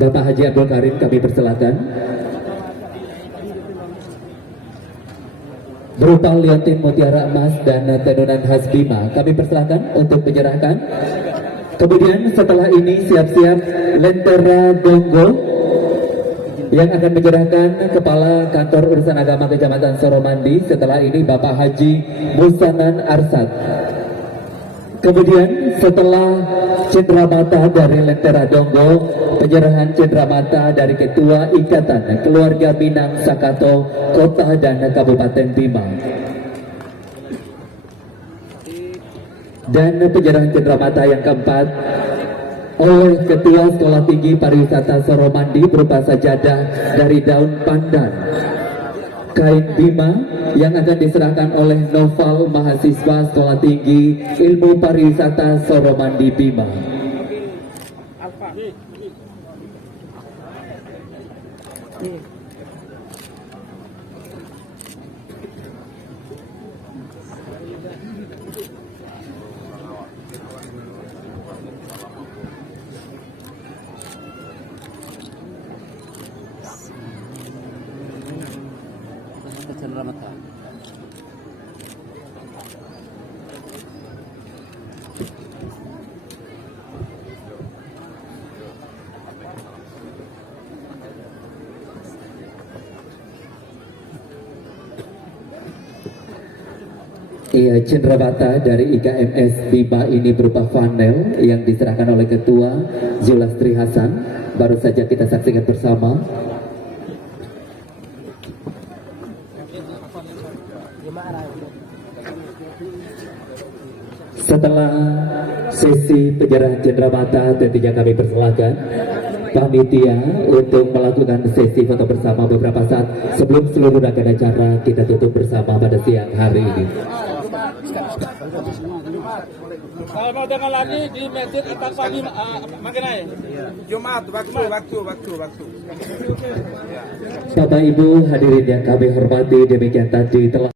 Bapak Haji Abdul Karim kami persilakan. Berupa liontin mutiara emas dan tenunan khas Bima kami persilakan untuk menyerahkan. Kemudian setelah ini siap-siap Lentera Donggo yang akan menyerahkan Kepala Kantor Urusan Agama Kecamatan Soromandi. Setelah ini Bapak Haji Musanan Arsad. Kemudian setelah cenderamata dari Lentera Donggo, penyerahan cenderamata dari Ketua Ikatan Keluarga Minang Sakato Kota dan Kabupaten Bima. Dan penyerahan cenderamata yang keempat oleh Ketua Sekolah Tinggi Pariwisata Soromandi berupa sajadah dari daun pandan kain Bima yang akan diserahkan oleh Noval mahasiswa Sekolah Tinggi Ilmu Pariwisata Soromandi Bima. Iya, cenderamata dari IKMS Bima ini berupa panel yang diserahkan oleh Ketua Zulastri Hasan. Baru saja kita saksikan bersama. Setelah sesi penyerahan cenderamata, tentunya kami persilakan panitia untuk melakukan sesi foto bersama beberapa saat sebelum seluruh rangkaian acara kita tutup bersama pada siang hari ini. Kalau mau dengar lagi di masjid atas pagi mengenai Jumat waktu. Bapak Ibu hadirin yang kami hormati, demikian tadi telah